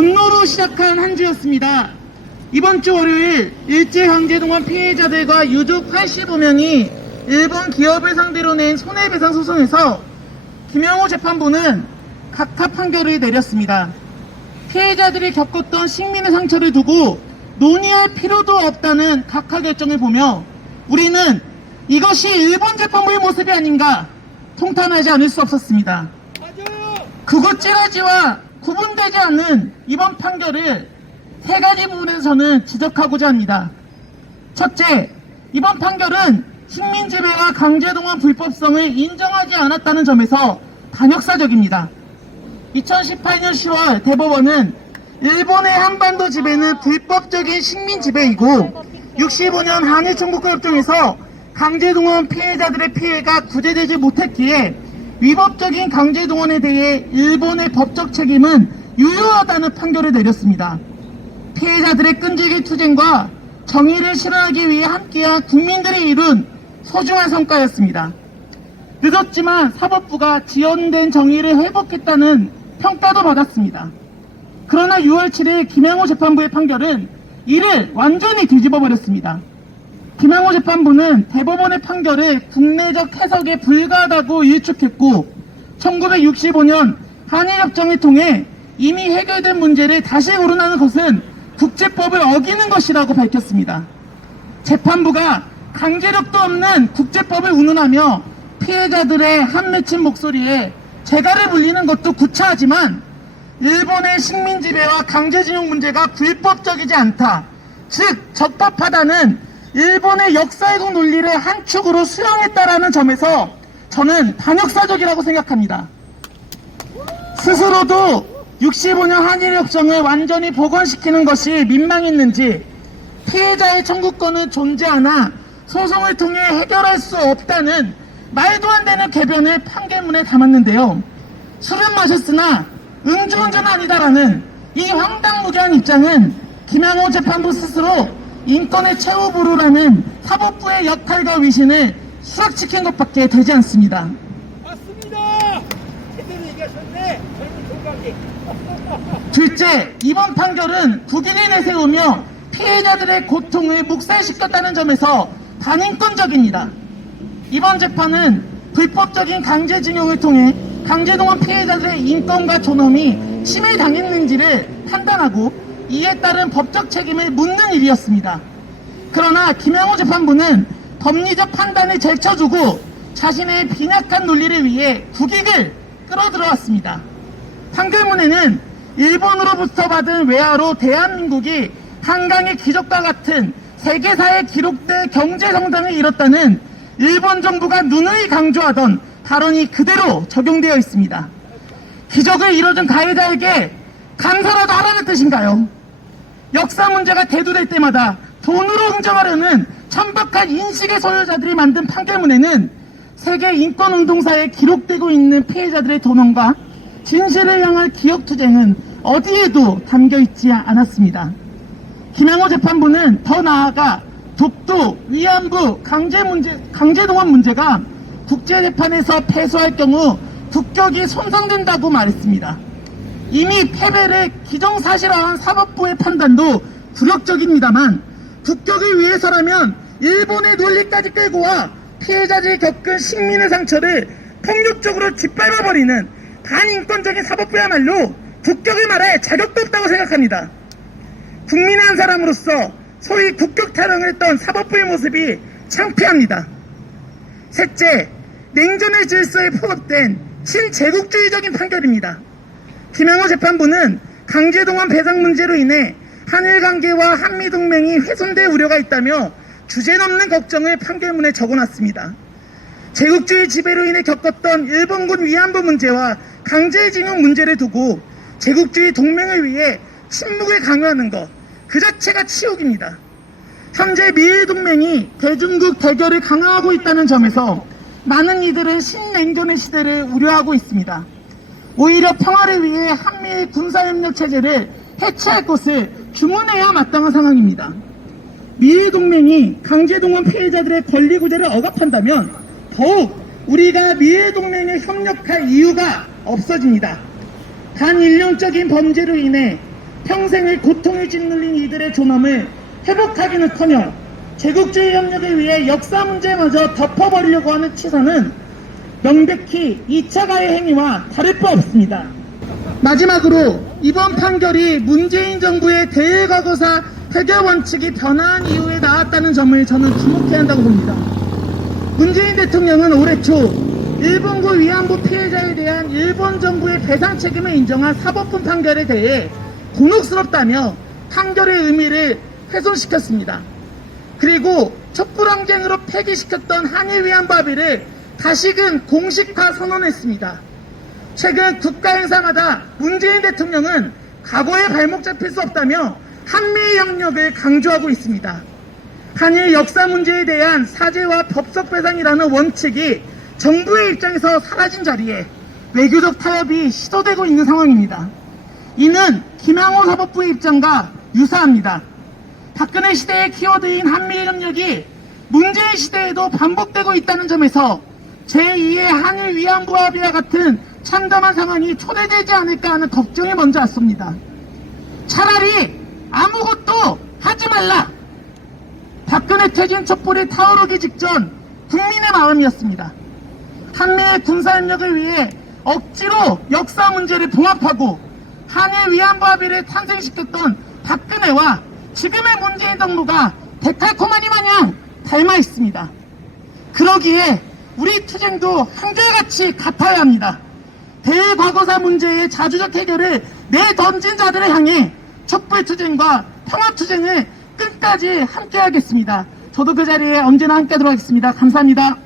분노로 시작한 한 주였습니다. 이번 주 월요일 일제강제동원 피해자들과 유족 85명이 일본 기업을 상대로 낸 손해배상 소송에서 김영호 재판부는 각하 판결을 내렸습니다. 피해자들이 겪었던 식민의 상처를 두고 논의할 필요도 없다는 각하 결정을 보며 우리는 이것이 일본 재판부의 모습이 아닌가 통탄하지 않을 수 없었습니다. 구구찌라지와 구분되지 않는 이번 판결을 세 가지 부분에서 저는 지적하고자 합니다. 첫째, 이번 판결은 식민지배와 강제동원 불법성을 인정하지 않았다는 점에서 반역사적입니다. 2018년 10월 대법원은 일본의 한반도 지배는 불법적인 식민지배이고 65년 한일청구협정에서 강제동원 피해자들의 피해가 구제되지 못했기에 위법적인 강제동원에 대해 일본의 법적 책임은 유효하다는 판결을 내렸습니다. 피해자들의 끈질긴 투쟁과 정의를 실현하기 위해 함께한 국민들이 이룬 소중한 성과였습니다. 늦었지만 사법부가 지연된 정의를 회복했다는 평가도 받았습니다. 그러나 6월 7일 김영호 재판부의 판결은 이를 완전히 뒤집어버렸습니다. 김영호 재판부는 대법원의 판결을 국내적 해석에 불과하다고 일축했고 1965년 한일협정을 통해 이미 해결된 문제를 다시 거론하는 것은 국제법을 어기는 것이라고 밝혔습니다. 재판부가 강제력도 없는 국제법을 운운하며 피해자들의 한 맺힌 목소리에 재갈을 불리는 것도 구차하지만 일본의 식민지배와 강제징용 문제가 불법적이지 않다, 즉 적법하다는 일본의 역사회국 논리를 한 축으로 수용했다라는 점에서 저는 반역사적이라고 생각합니다. 스스로도 65년 한일협정을 완전히 복원시키는 것이 민망했는지 피해자의 청구권은 존재하나 소송을 통해 해결할 수 없다는 말도 안 되는 궤변을 판결문에 담았는데요. 술은 마셨으나 음주운전은 아니다라는 이 황당무계한 입장은 김영호 재판부 스스로 인권의 최후부로라는 사법부의 역할과 위신을 수락시킨 것밖에 되지 않습니다. 맞습니다. 제대로 얘기하셨네. 젊은 총각이. 둘째, 이번 판결은 국익을 내세우며 피해자들의 고통을 묵살시켰다는 점에서 반인권적입니다. 이번 재판은 불법적인 강제징용을 통해 강제동원 피해자들의 인권과 존엄이 침해당했는지를 판단하고 이에 따른 법적 책임을 묻는 일이었습니다. 그러나 김영호 재판부는 법리적 판단을 제쳐두고 자신의 빈약한 논리를 위해 국익을 끌어들여왔습니다. 판결문에는 일본으로부터 받은 외화로 대한민국이 한강의 기적과 같은 세계사에 기록될 경제성장을 이뤘다는 일본 정부가 누누이 강조하던 발언이 그대로 적용되어 있습니다. 기적을 이뤄준 가해자에게 감사라도 하라는 뜻인가요? 역사 문제가 대두될 때마다 돈으로 흥정하려는 천박한 인식의 소유자들이 만든 판결문에는 세계 인권운동사에 기록되고 있는 피해자들의 도nom과 진실을 향한 기억투쟁은 어디에도 담겨있지 않았습니다. 김영호 재판부는 더 나아가 독도, 위안부, 강제동원 문제가 국제재판에서 패소할 경우 국격이 손상된다고 말했습니다. 이미 패배를 기정사실화한 사법부의 판단도 굴욕적입니다만 국격을 위해서라면 일본의 논리까지 끌고 와 피해자들이 겪은 식민의 상처를 폭력적으로 짓밟아버리는 반인권적인 사법부야말로 국격을 말할 자격도 없다고 생각합니다. 국민의 한 사람으로서 소위 국격 타령을 했던 사법부의 모습이 창피합니다. 셋째, 냉전의 질서에 포섭된 신제국주의적인 판결입니다. 김영호 재판부는 강제동원 배상 문제로 인해 한일관계와 한미동맹이 훼손될 우려가 있다며 주제넘는 걱정을 판결문에 적어놨습니다. 제국주의 지배로 인해 겪었던 일본군 위안부 문제와 강제징용 문제를 두고 제국주의 동맹을 위해 침묵을 강요하는 것, 그 자체가 치욕입니다. 현재 미일동맹이 대중국 대결을 강화하고 있다는 점에서 많은 이들은 신냉전의 시대를 우려하고 있습니다. 오히려 평화를 위해 한미일 군사협력 체제를 해체할 것을 주문해야 마땅한 상황입니다. 미일동맹이 강제동원 피해자들의 권리구제를 억압한다면 더욱 우리가 미일동맹에 협력할 이유가 없어집니다. 반인륜적인 범죄로 인해 평생을 고통에 짓눌린 이들의 존엄을 회복하기는커녕 제국주의 협력을 위해 역사 문제마저 덮어버리려고 하는 치사는 명백히 2차 가해 행위와 다를 바 없습니다. 마지막으로 이번 판결이 문재인 정부의 대외과거사 해결 원칙이 변화한 이후에 나왔다는 점을 저는 주목해야 한다고 봅니다. 문재인 대통령은 올해 초 일본군 위안부 피해자에 대한 일본 정부의 배상 책임을 인정한 사법분 판결에 대해 곤혹스럽다며 판결의 의미를 훼손시켰습니다. 그리고 촛불항쟁으로 폐기시켰던 한일 위안부 합의를 다시금 공식화 선언했습니다. 최근 국가행사마다 문재인 대통령은 과거에 발목 잡힐 수 없다며 한미의 영역을 강조하고 있습니다. 한일 역사 문제에 대한 사죄와 법적 배상이라는 원칙이 정부의 입장에서 사라진 자리에 외교적 타협이 시도되고 있는 상황입니다. 이는 김항호 사법부의 입장과 유사합니다. 박근혜 시대의 키워드인 한미일 협력이 문재인 시대에도 반복되고 있다는 점에서 제2의 한일 위안부 합의와 같은 참담한 상황이 초래되지 않을까 하는 걱정이 먼저 왔습니다. 차라리 아무것도 하지 말라. 박근혜 퇴진 촛불이 타오르기 직전 국민의 마음이었습니다. 한미의 군사협력을 위해 억지로 역사 문제를 봉합하고 한일 위안부 합의를 탄생시켰던 박근혜와 지금의 문재인 정부가 데칼코마니 마냥 닮아 있습니다. 그러기에 우리 투쟁도 한결같이 같아야 합니다. 대과거사 문제의 자주적 해결을 내던진 자들을 향해 촛불투쟁과 평화투쟁을 끝까지 함께 하겠습니다. 저도 그 자리에 언제나 함께 하도록 하겠습니다. 감사합니다.